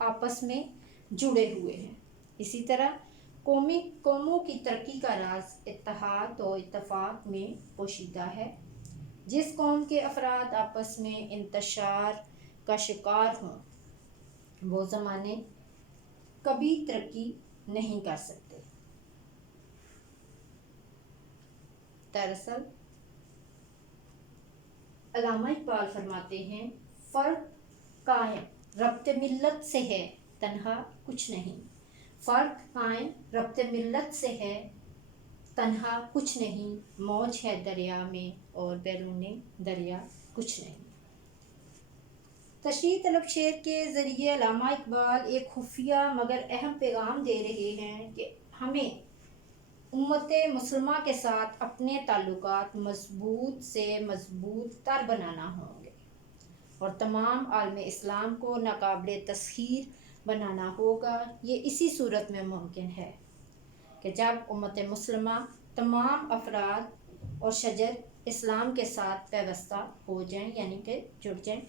آپس میں جڑے ہوئے ہیں۔ اسی طرح قوموں کی ترقی کا راز اتحاد و اتفاق میں پوشیدہ ہے۔ جس قوم کے افراد آپس میں انتشار کا شکار ہوں وہ زمانے کبھی ترقی نہیں کر سکتے۔ دراصل علامہ اقبال فرماتے ہیں، فرق قائم ربط ملت سے ہے، تنہا کچھ نہیں۔ فرق قائم ربط ملت سے ہے، تنہا کچھ نہیں۔ موج ہے دریا میں اور بیرون دریا کچھ نہیں۔ تشریح طلب شعر کے ذریعے علامہ اقبال ایک خفیہ مگر اہم پیغام دے رہے ہیں کہ ہمیں امت مسلمہ کے ساتھ اپنے تعلقات مضبوط سے مضبوط تر بنانا ہوں گے اور تمام عالم اسلام کو ناقابل تسخیر بنانا ہوگا۔ یہ اسی صورت میں ممکن ہے کہ جب امت مسلمہ تمام افراد اور شجر اسلام کے ساتھ پیوستہ ہو جائیں، یعنی کہ جڑ جائیں۔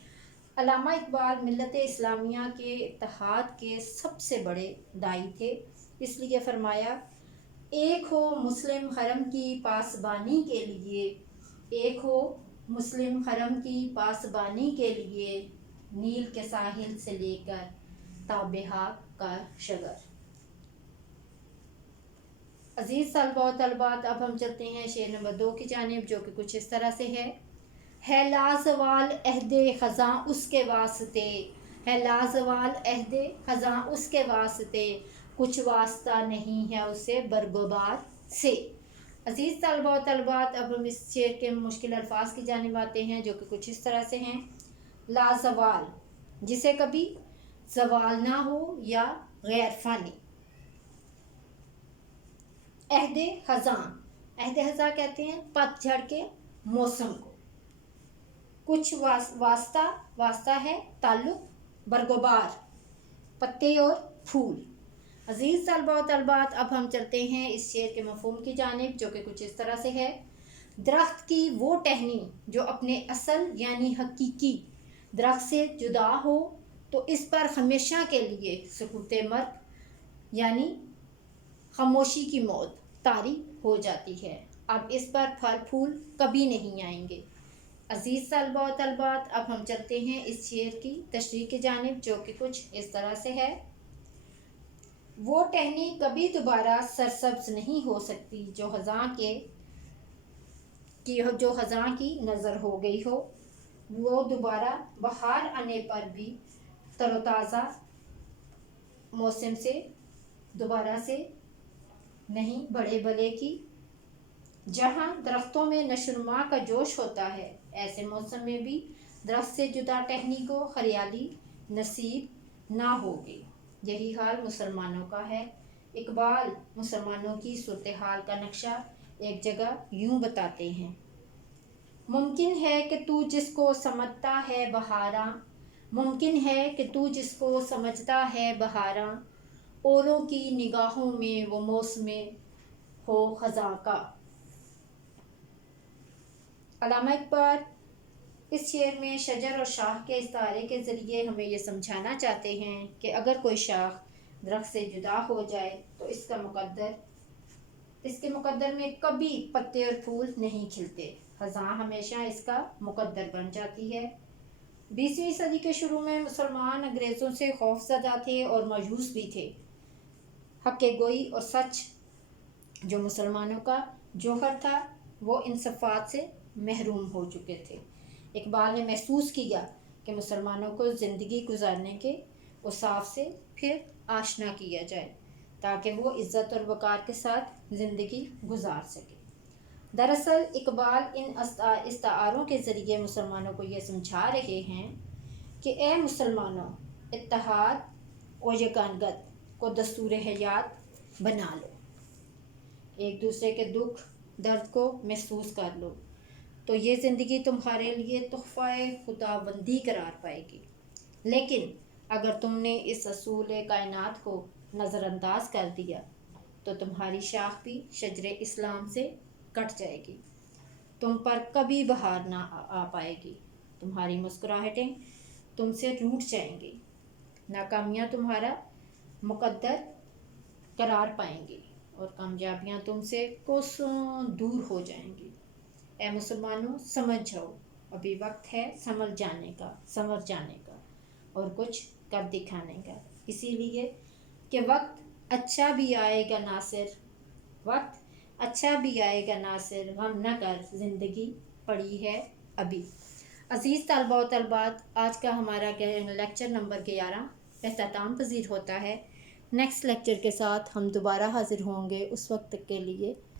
علامہ اقبال ملت اسلامیہ کے اتحاد کے سب سے بڑے داعی تھے، اس لیے فرمایا، ایک ہو مسلم حرم کی پاسبانی کے لیے، ایک ہو مسلم حرم کی پاسبانی کے لیے، نیل کے ساحل سے لے کر تا بحار کا شگر۔ عزیز طلباء و طالبات، اب ہم چلتے ہیں شعر نمبر 2 کی جانب، جو کہ کچھ اس طرح سے ہے لازوال عہد خزاں اس کے واسطے، ہے لازوال عہد خزاں اس کے واسطے، کچھ واسطہ نہیں ہے اسے برگ و بار سے۔ عزیز طلباء و طالبات، اب ہم اس شعر کے مشکل الفاظ کی جانب آتے ہیں، جو کہ کچھ اس طرح سے ہیں۔ لازوال، جسے کبھی زوال نہ ہو یا غیر فانی۔ عہد خزاں، عہد خزاں کہتے ہیں پت جھڑ کے موسم کو۔ کچھ واسطہ ہے تعلق، برگ و بار پتے اور پھول۔ عزیز طلباء و طالبات، اب ہم چلتے ہیں اس شعر کے مفہوم کی جانب، جو کہ کچھ اس طرح سے ہے۔ درخت کی وہ ٹہنی جو اپنے اصل یعنی حقیقی درخت سے جدا ہو تو اس پر ہمیشہ کے لیے سکوت مرگ یعنی خاموشی کی موت طاری ہو جاتی ہے۔ اب اس پر پھل پھول کبھی نہیں آئیں گے۔ عزیز طلباء و طالبات، اب ہم چلتے ہیں اس شعر کی تشریح کی جانب، جو کہ کچھ اس طرح سے ہے۔ وہ ٹہنی کبھی دوبارہ سرسبز نہیں ہو سکتی جو خزاں کی نظر ہو گئی ہو۔ وہ دوبارہ بہار آنے پر بھی تر و تازہ موسم سے دوبارہ سے نہیں بڑھے بلے کی۔ جہاں درختوں میں نشوونما کا جوش ہوتا ہے، ایسے موسم میں بھی درخت سے جدا ٹہنی کو ہریالی نصیب نہ ہوگی۔ یہی حال مسلمانوں کا ہے۔ اقبال مسلمانوں کی صورتحال کا نقشہ ایک جگہ یوں بتاتے ہیں، ممکن ہے کہ تو جس کو سمجھتا ہے بہاراں، ممکن ہے کہ تو جس کو سمجھتا ہے بہاراں، اوروں کی نگاہوں میں وہ موسم ہو خزاں کا۔ علامہ اقبال اس شعر میں شجر اور شاخ کے استعارے کے ذریعے ہمیں یہ سمجھانا چاہتے ہیں کہ اگر کوئی شاخ درخت سے جدا ہو جائے تو اس کے مقدر میں کبھی پتے اور پھول نہیں کھلتے، خزاں ہمیشہ اس کا مقدر بن جاتی ہے۔ 20ویں صدی کے شروع میں مسلمان انگریزوں سے خوف زدہ تھے اور مایوس بھی تھے۔ حق گوئی اور سچ جو مسلمانوں کا جوہر تھا وہ ان صفات سے محروم ہو چکے تھے۔ اقبال نے محسوس کیا کہ مسلمانوں کو زندگی گزارنے کے اوصاف سے پھر آشنا کیا جائے تاکہ وہ عزت اور وقار کے ساتھ زندگی گزار سکے۔ دراصل اقبال ان استعاروں کے ذریعے مسلمانوں کو یہ سمجھا رہے ہیں کہ اے مسلمانوں، اتحاد و یگانگت کو دستور حیات بنا لو، ایک دوسرے کے دکھ درد کو محسوس کر لو تو یہ زندگی تمہارے لیے تحفہ خداوندی قرار پائے گی۔ لیکن اگر تم نے اس اصول کائنات کو نظر انداز کر دیا تو تمہاری شاخ بھی شجر اسلام سے کٹ جائے گی، تم پر کبھی بہار نہ آ پائے گی، تمہاری مسکراہٹیں تم سے روٹھ جائیں گی۔ ناکامیاں تمہارا مقدر قرار پائیں گی اور کامیابیاں تم سے کوسوں دور ہو جائیں گی۔ اے مسلمانوں سمجھ جاؤ، ابھی وقت ہے سمجھ جانے کا، سمجھ جانے کا اور کچھ کر دکھانے کا، اسی لیے کہ وقت اچھا بھی آئے گا ناصر، وقت اچھا بھی آئے گا ناصر، غم نہ کر زندگی پڑی ہے ابھی۔ عزیز طلباء و طالبات، آج کا ہمارا لیکچر نمبر 11 اختتام پذیر ہوتا ہے۔ نیکسٹ لیکچر کے ساتھ ہم دوبارہ حاضر ہوں گے، اس وقت تک کے لیے